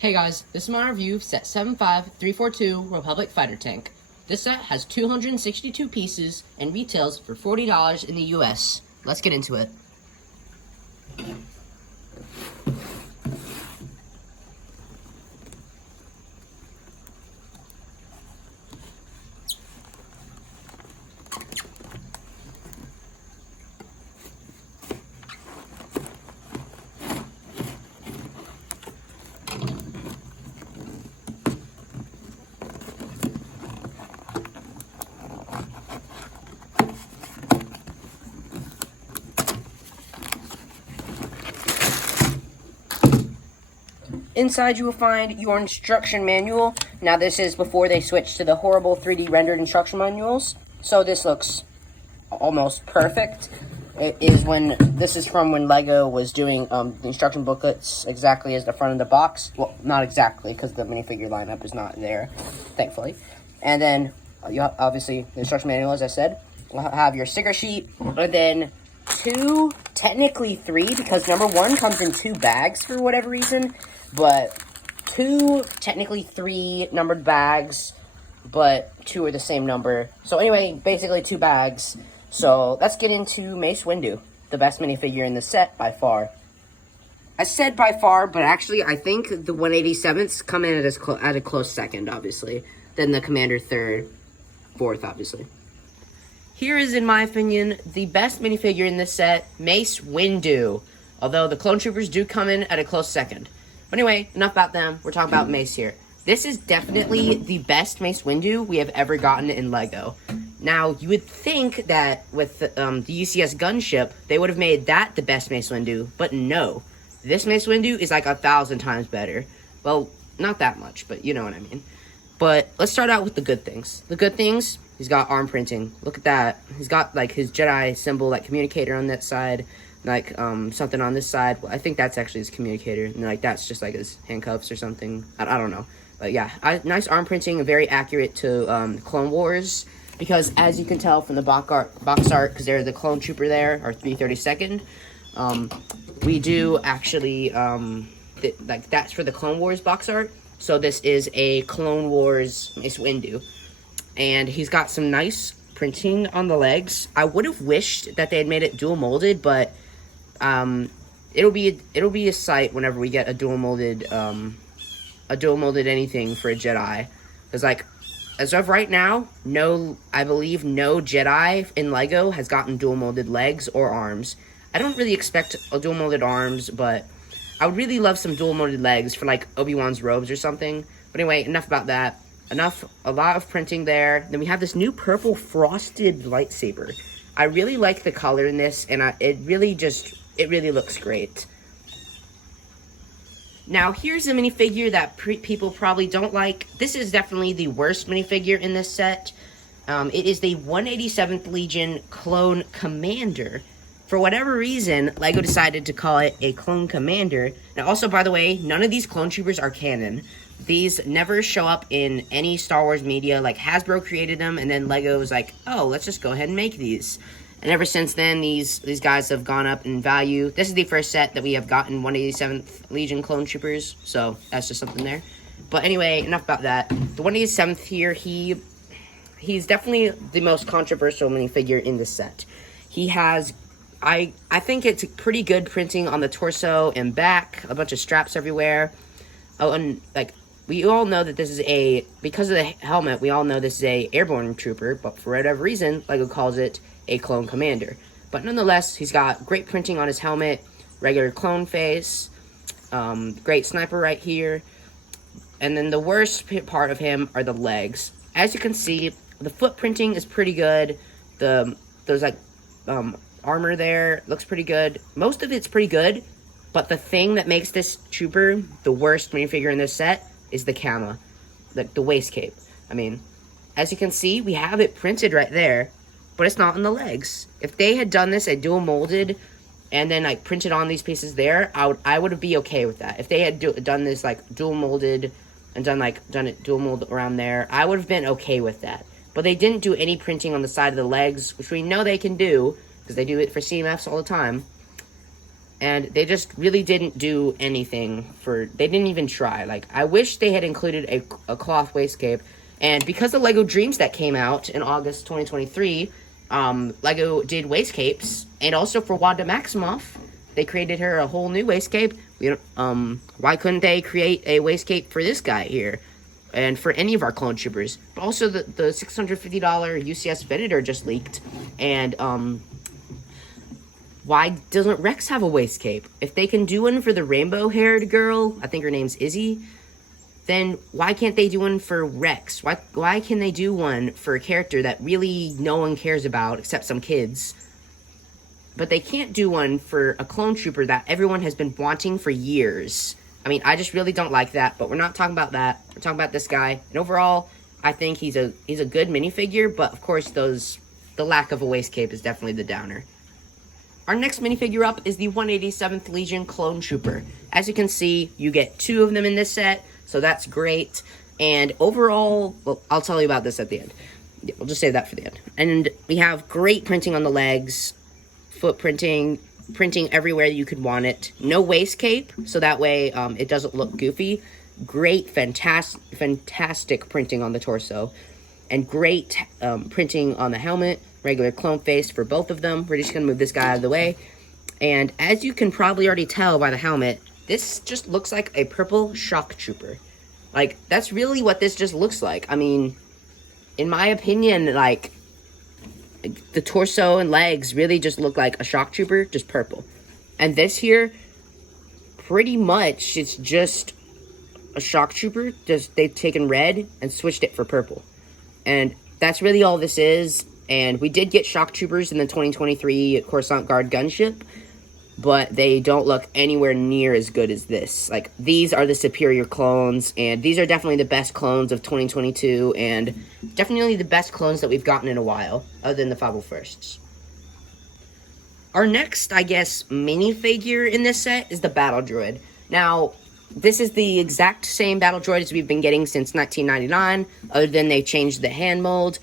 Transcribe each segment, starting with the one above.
Hey guys, this is my review of set 75342 Republic Fighter Tank. This set has 262 pieces and retails for $40 in the US. Let's get into it. Inside you will find your instruction manual. Now this is before they switched to the horrible 3D rendered instruction manuals. So this looks almost perfect. This is from when LEGO was doing the instruction booklets exactly as the front of the box. Well, not exactly, because the minifigure lineup is not there, thankfully. And then, you have, obviously, the instruction manual, as I said. You'll have your sticker sheet, and then technically three, because number one comes in 2 bags for whatever reason. But 2, technically 3 numbered bags, but 2 are the same number. So anyway, basically 2 bags. So let's get into Mace Windu, the best minifigure in the set by far. I said by far, but actually I think the 187ths come in at a close second, obviously. Then the Commander third, fourth, obviously. Here is, in my opinion, the best minifigure in this set, Mace Windu. Although the Clone Troopers do come in at a close second. But anyway, enough about them. We're talking about Mace here. This is definitely the best Mace Windu we have ever gotten in LEGO. Now, you would think that with the UCS gunship, they would have made that the best Mace Windu, but no. This Mace Windu is like 1,000 times better. Well, not that much, but you know what I mean. But let's start out with the good things. The good things, he's got arm printing. Look at that. He's got like his Jedi symbol, like communicator on that side. Like, something on this side. Well, I think that's actually his communicator. And, like, that's just, like, his handcuffs or something. I don't know. But, yeah. Nice arm printing. Very accurate to, Clone Wars. Because, as you can tell from the box art, because there's the Clone Trooper there, our 332nd. We do actually, that's for the Clone Wars box art. So, this is a Clone Wars Mace Windu. And he's got some nice printing on the legs. I would have wished that they had made it dual molded, but it'll be a sight whenever we get a dual molded anything for a Jedi. Because, like, as of right now, I believe no Jedi in LEGO has gotten dual molded legs or arms. I don't really expect a dual molded arms, but I would really love some dual molded legs for, like, Obi-Wan's robes or something. But anyway, enough about that. A lot of printing there. Then we have this new purple frosted lightsaber. I really like the color in this, and it really looks great. Now, here's a minifigure that people probably don't like. This is definitely the worst minifigure in this set. It is the 187th Legion Clone Commander. For whatever reason, LEGO decided to call it a Clone Commander. Now, also, by the way, none of these Clone Troopers are canon. These never show up in any Star Wars media. Like, Hasbro created them, and then LEGO was like, oh, let's just go ahead and make these. And ever since then, these guys have gone up in value. This is the first set that we have gotten 187th Legion Clone Troopers, so that's just something there. But anyway, enough about that. The 187th here, he's definitely the most controversial minifigure in this set. He has, I think it's pretty good printing on the torso and back, a bunch of straps everywhere. Oh, and, like, we all know that this is because of the helmet, we all know this is a airborne trooper, but for whatever reason, LEGO calls it a Clone Commander. But nonetheless, he's got great printing on his helmet, regular clone face, great sniper right here, and then the worst part of him are the legs. As you can see, the foot printing is pretty good. There's like armor there, looks pretty good. Most of it's pretty good, but the thing that makes this trooper the worst minifigure in this set is the camo, the waist cape. I mean, as you can see, we have it printed right there, but it's not on the legs. If they had done this at dual molded and then like printed on these pieces there, I would be okay with that. If they had done this like dual molded and done it dual mold around there, I would have been okay with that. But they didn't do any printing on the side of the legs, which we know they can do because they do it for CMFs all the time. And they just really didn't do anything they didn't even try. Like, I wish they had included a cloth waist cape. And because the Lego Dreams that came out in August 2023, Lego did waist capes. And also for Wanda Maximoff, they created her a whole new waist cape. Why couldn't they create a waist cape for this guy here? And for any of our clone troopers. But also the $650 UCS Venator just leaked. And, why doesn't Rex have a waist cape? If they can do one for the rainbow-haired girl, I think her name's Izzy, then why can't they do one for Rex? Why can they do one for a character that really no one cares about except some kids? But they can't do one for a clone trooper that everyone has been wanting for years. I mean, I just really don't like that, but we're not talking about that. We're talking about this guy. And overall, I think he's a good minifigure, but of course the lack of a waist cape is definitely the downer. Our next minifigure up is the 187th Legion Clone Trooper. As you can see, you get 2 of them in this set, so that's great. And overall, well, I'll tell you about this at the end. Yeah, we'll just save that for the end. And we have great printing on the legs, foot printing everywhere you could want it. No waist cape, so that way it doesn't look goofy. Great, fantastic printing on the torso. And great printing on the helmet. Regular clone face for both of them. We're just going to move this guy out of the way. And as you can probably already tell by the helmet, this just looks like a purple shock trooper. Like, that's really what this just looks like. I mean, in my opinion, like, the torso and legs really just look like a shock trooper, just purple. And this here, pretty much, it's just a shock trooper. Just they've taken red and switched it for purple. And that's really all this is. And we did get shock troopers in the 2023 Coruscant Guard gunship, but they don't look anywhere near as good as this. Like, these are the superior clones, and these are definitely the best clones of 2022, and definitely the best clones that we've gotten in a while, other than the 501sts. Our next, I guess, minifigure in this set is the Battle Droid. Now, this is the exact same Battle Droid as we've been getting since 1999, other than they changed the hand mold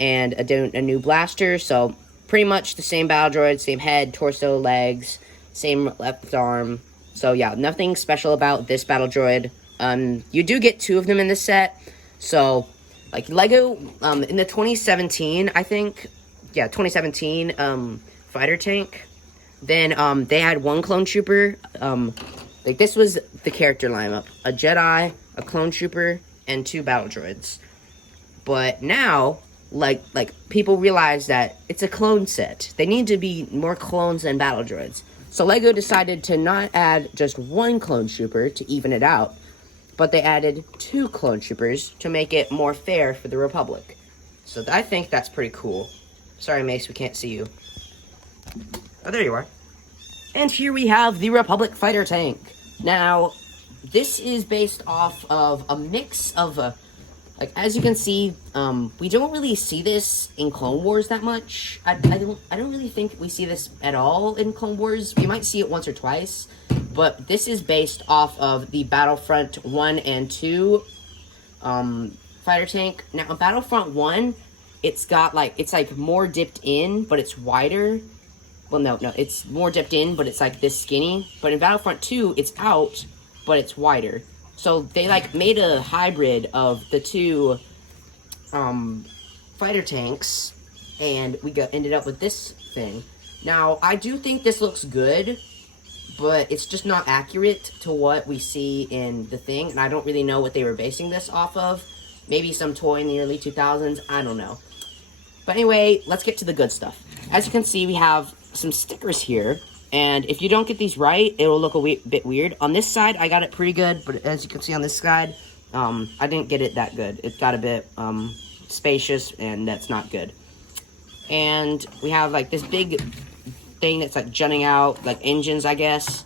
and a new blaster. So pretty much the same Battle Droid, same head, torso, legs, same left arm. So yeah, nothing special about this Battle Droid. You do get 2 of them in this set. So like Lego in the 2017, I think, yeah, 2017 fighter tank, then they had 1 clone trooper. Like, this was the character lineup: a Jedi, a clone trooper, and 2 battle droids. But now, like people realize that it's a clone set. They need to be more clones than battle droids. So Lego decided to not add just 1 clone trooper to even it out, but they added 2 clone troopers to make it more fair for the Republic. So I think that's pretty cool. Sorry, Mace, we can't see you. Oh, there you are. And here we have the Republic fighter tank. Now, this is based off of a mix of like, as you can see, we don't really see this in Clone Wars that much. I don't really think we see this at all in Clone Wars. We might see it once or twice, but this is based off of the Battlefront 1 and 2 fighter tank. Now, Battlefront 1, it's like more dipped in, but it's wider. Well, no, it's more dipped in, but it's like this skinny. But in Battlefront 2, it's out, but it's wider. So they like made a hybrid of the 2 fighter tanks, and we ended up with this thing. Now, I do think this looks good, but it's just not accurate to what we see in the thing, and I don't really know what they were basing this off of. Maybe some toy in the early 2000s, I don't know. But anyway, let's get to the good stuff. As you can see, we have some stickers here. And if you don't get these right, it will look a bit weird. On this side, I got it pretty good, but as you can see on this side, I didn't get it that good. It got a bit spacious, and that's not good. And we have like this big thing that's like jutting out, like engines, I guess.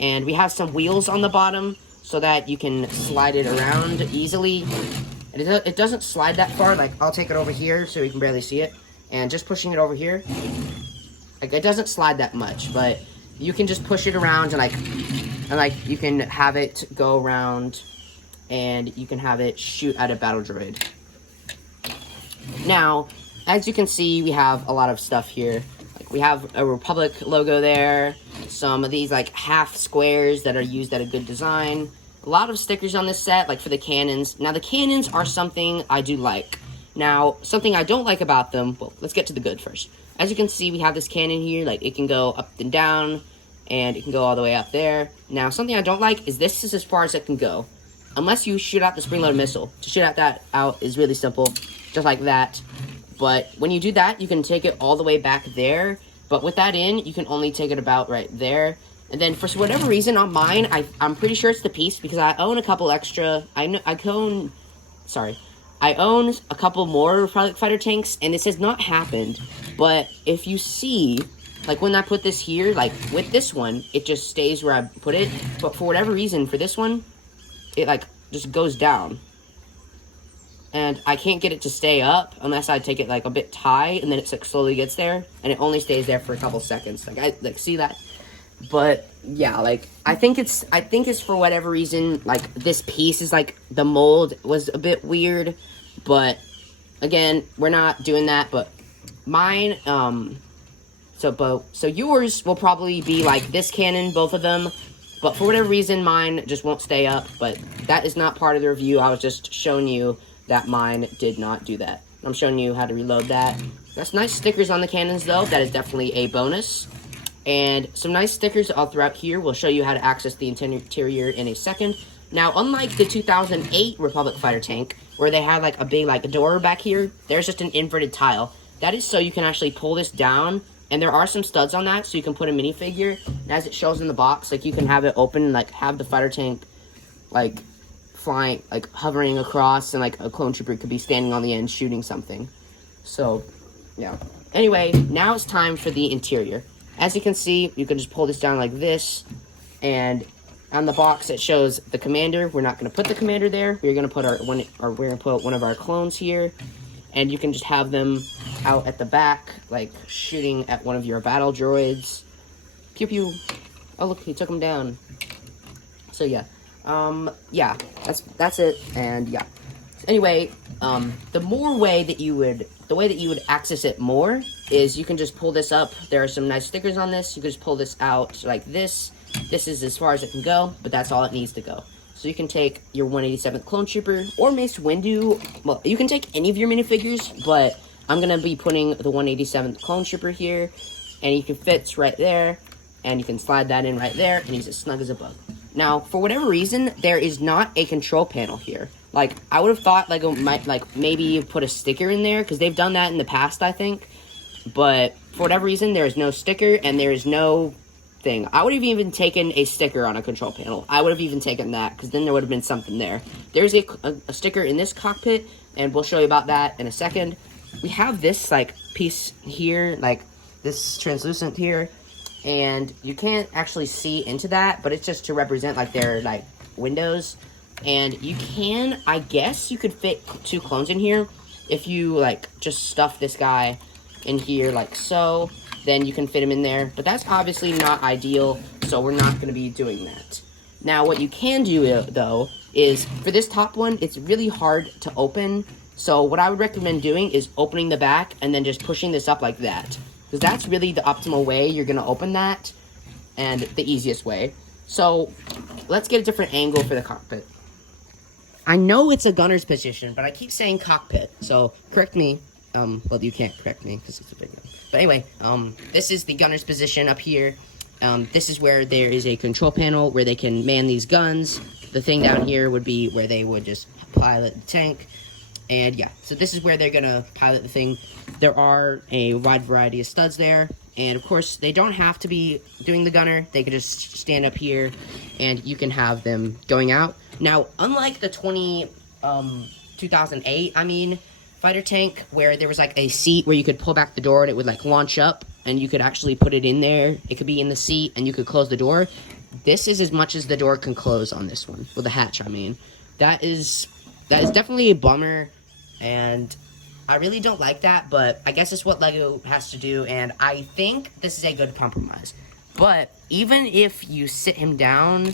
And we have some wheels on the bottom so that you can slide it around easily. And it doesn't slide that far. Like, I'll take it over here so you can barely see it. And just pushing it over here, like, it doesn't slide that much, but you can just push it around and you can have it go around, and you can have it shoot at a battle droid. Now, as you can see, we have a lot of stuff here. Like, we have a Republic logo there. Some of these like half squares that are used at a good design. A lot of stickers on this set, like for the cannons. Now the cannons are something I do like. Now, something I don't like about them, well, let's get to the good first. As you can see, we have this cannon here, like it can go up and down, and it can go all the way up there. Now, something I don't like is this is as far as it can go. Unless you shoot out the spring-loaded missile. To shoot out that out is really simple, just like that. But when you do that, you can take it all the way back there. But with that in, you can only take it about right there. And then for whatever reason on mine, I'm pretty sure it's the piece because I own a couple extra. I own a couple more Republic fighter tanks, and this has not happened. But if you see, like when I put this here, like with this one, it just stays where I put it. But for whatever reason, for this one, it like just goes down. And I can't get it to stay up unless I take it like a bit high, and then it like slowly gets there, and it only stays there for a couple seconds. Like see that? But yeah, like I think it's for whatever reason, like this piece is like the mold was a bit weird, but again, we're not doing that. But mine, so yours will probably be like this cannon, both of them. But for whatever reason, mine just won't stay up. But that is not part of the review. I was just showing you that mine did not do that. I'm showing you how to reload that. That's nice stickers on the cannons, though. That is definitely a bonus. And some nice stickers all throughout here. We'll show you how to access the interior in a second. Now, unlike the 2008 Republic fighter tank, where they had like a big like door back here, there's just an inverted tile. That is so you can actually pull this down. And there are some studs on that, so you can put a minifigure. And as it shows in the box, like you can have it open, like have the fighter tank, like flying, like hovering across, and like a clone trooper could be standing on the end shooting something. So, yeah. Anyway, now it's time for the interior. As you can see, you can just pull this down like this, and on the box it shows the commander. We're not going to put the commander there. We're going to put one of our clones here. And you can just have them out at the back, like shooting at one of your battle droids. Pew pew. Oh look, he took him down. So yeah, yeah, that's it. And yeah. Anyway, the way that you would access it more is you can just pull this up. There are some nice stickers on this. You can just pull this out like this. This is as far as it can go, but that's all it needs to go. So you can take your 187th Clone Trooper or Mace Windu. Well, you can take any of your minifigures, but I'm going to be putting the 187th Clone Trooper here. And you can fit right there. And you can slide that in right there. And he's as snug as a bug. Now, for whatever reason, there is not a control panel here. Like, I would have thought LEGO might, like, maybe put a sticker in there. Because they've done that in the past, I think. But for whatever reason, there is no sticker. And there is no thing. I would have even taken a sticker on a control panel. I would have even taken that, because then there would have been something there. There's a sticker in this cockpit, and we'll show you about that in a second. We have this, like, piece here, like, this translucent here, and you can't actually see into that, but it's just to represent, like, their, like, windows. And you can, I guess you could fit 2 clones in here if you, like, just stuff this guy in here, like so. Then you can fit him in there. But that's obviously not ideal, so we're not going to be doing that. Now, what you can do, though, is for this top one, it's really hard to open. So what I would recommend doing is opening the back and then just pushing this up like that. Because that's really the optimal way you're going to open that, and the easiest way. So let's get a different angle for the cockpit. I know it's a gunner's position, but I keep saying cockpit, so correct me. Well, you can't correct me because it's a big one. But anyway, this is the gunner's position up here. This is where there is a control panel where they can man these guns. The thing down here would be where they would just pilot the tank. And yeah, so this is where they're going to pilot the thing. There are a wide variety of studs there. And of course, they don't have to be doing the gunner. They can just stand up here and you can have them going out. Now, unlike the 2008, fighter tank, where there was like a seat where you could pull back the door and it would like launch up and you could actually put it in there. It could be in the seat and you could close the door. This is as much as the door can close on this one. Well, the hatch, That is definitely a bummer, and I really don't like that, but I guess it's what LEGO has to do, and I think this is a good compromise. But even if you sit him down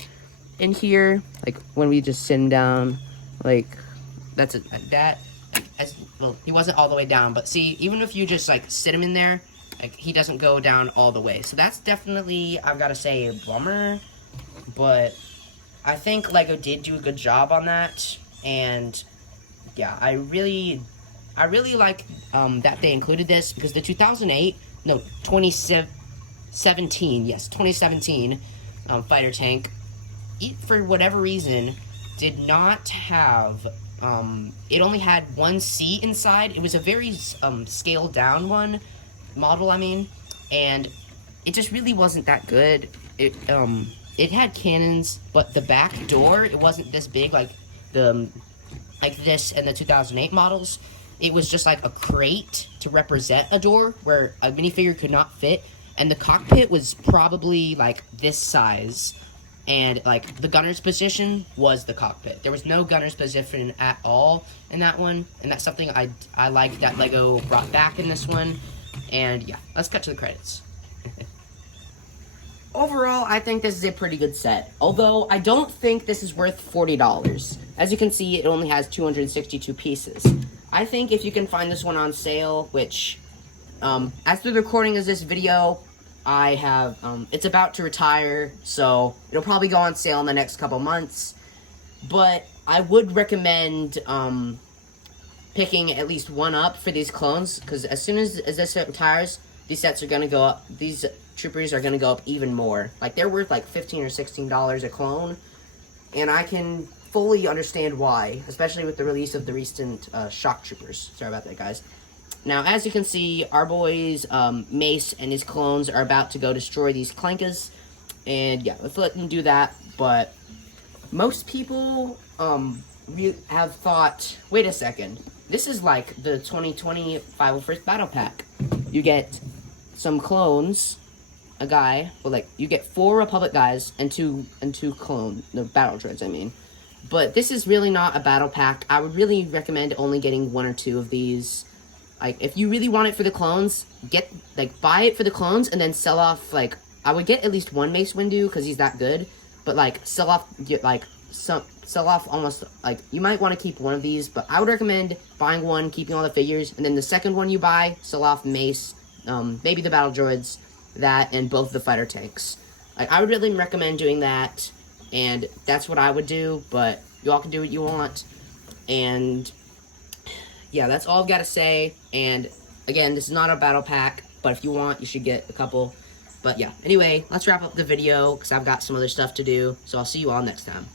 in here, like when we just sit him down, like that's it, well, he wasn't all the way down, but see, even if you just like sit him in there Like, he doesn't go down all the way. So that's definitely, I've got to say, a bummer. But I think LEGO did do a good job on that. And yeah, I really like that they included this, because the 2017 fighter tank, for whatever reason, did not have, it only had one seat inside. It was a very scaled down model, I mean, and it just really wasn't that good. It had cannons, but the back door, it wasn't this big like this and the 2008 models. It was just like a crate to represent a door where a minifigure could not fit, and the cockpit was probably like this size, and like the gunner's position was the cockpit. There was no gunner's position at all in that one, and that's something I like that LEGO brought back in this one. And yeah, let's cut to the credits. Overall, I think this is a pretty good set, although I don't think this is worth $40. As you can see, it only has 262 pieces. I think if you can find this one on sale, which, after the recording of this video, I have, it's about to retire, so it'll probably go on sale in the next couple months, but I would recommend, picking at least one up for these clones, because as soon as this set retires, these sets are going to go up, these troopers are going to go up even more. Like, they're worth like $15 or $16 a clone, and I can fully understand why, especially with the release of the recent shock troopers. Sorry about that, guys. Now, as you can see, our boys Mace and his clones are about to go destroy these Clankas, and yeah, let's let them do that. But most people have thought, wait a second, this is like the 2020 501st Battle Pack. You get some clones, a guy, well, like, you get 4 Republic guys and two clone, the battle droids, I mean. But this is really not a battle pack. I would really recommend only getting 1 or 2 of these. Like, if you really want it for the clones, buy it for the clones and then sell off, like, I would get at least 1 Mace Windu, because he's that good. But, like, sell off almost, like, you might want to keep 1 of these, but I would recommend buying 1, keeping all the figures, and then the second one you buy, sell off Mace, maybe the battle droids, that, and both the fighter tanks. Like, I would really recommend doing that, and that's what I would do, but you all can do what you want. And yeah, that's all I've got to say. And again, this is not a battle pack, but if you want, you should get a couple. But yeah, anyway, let's wrap up the video, because I've got some other stuff to do, so I'll see you all next time.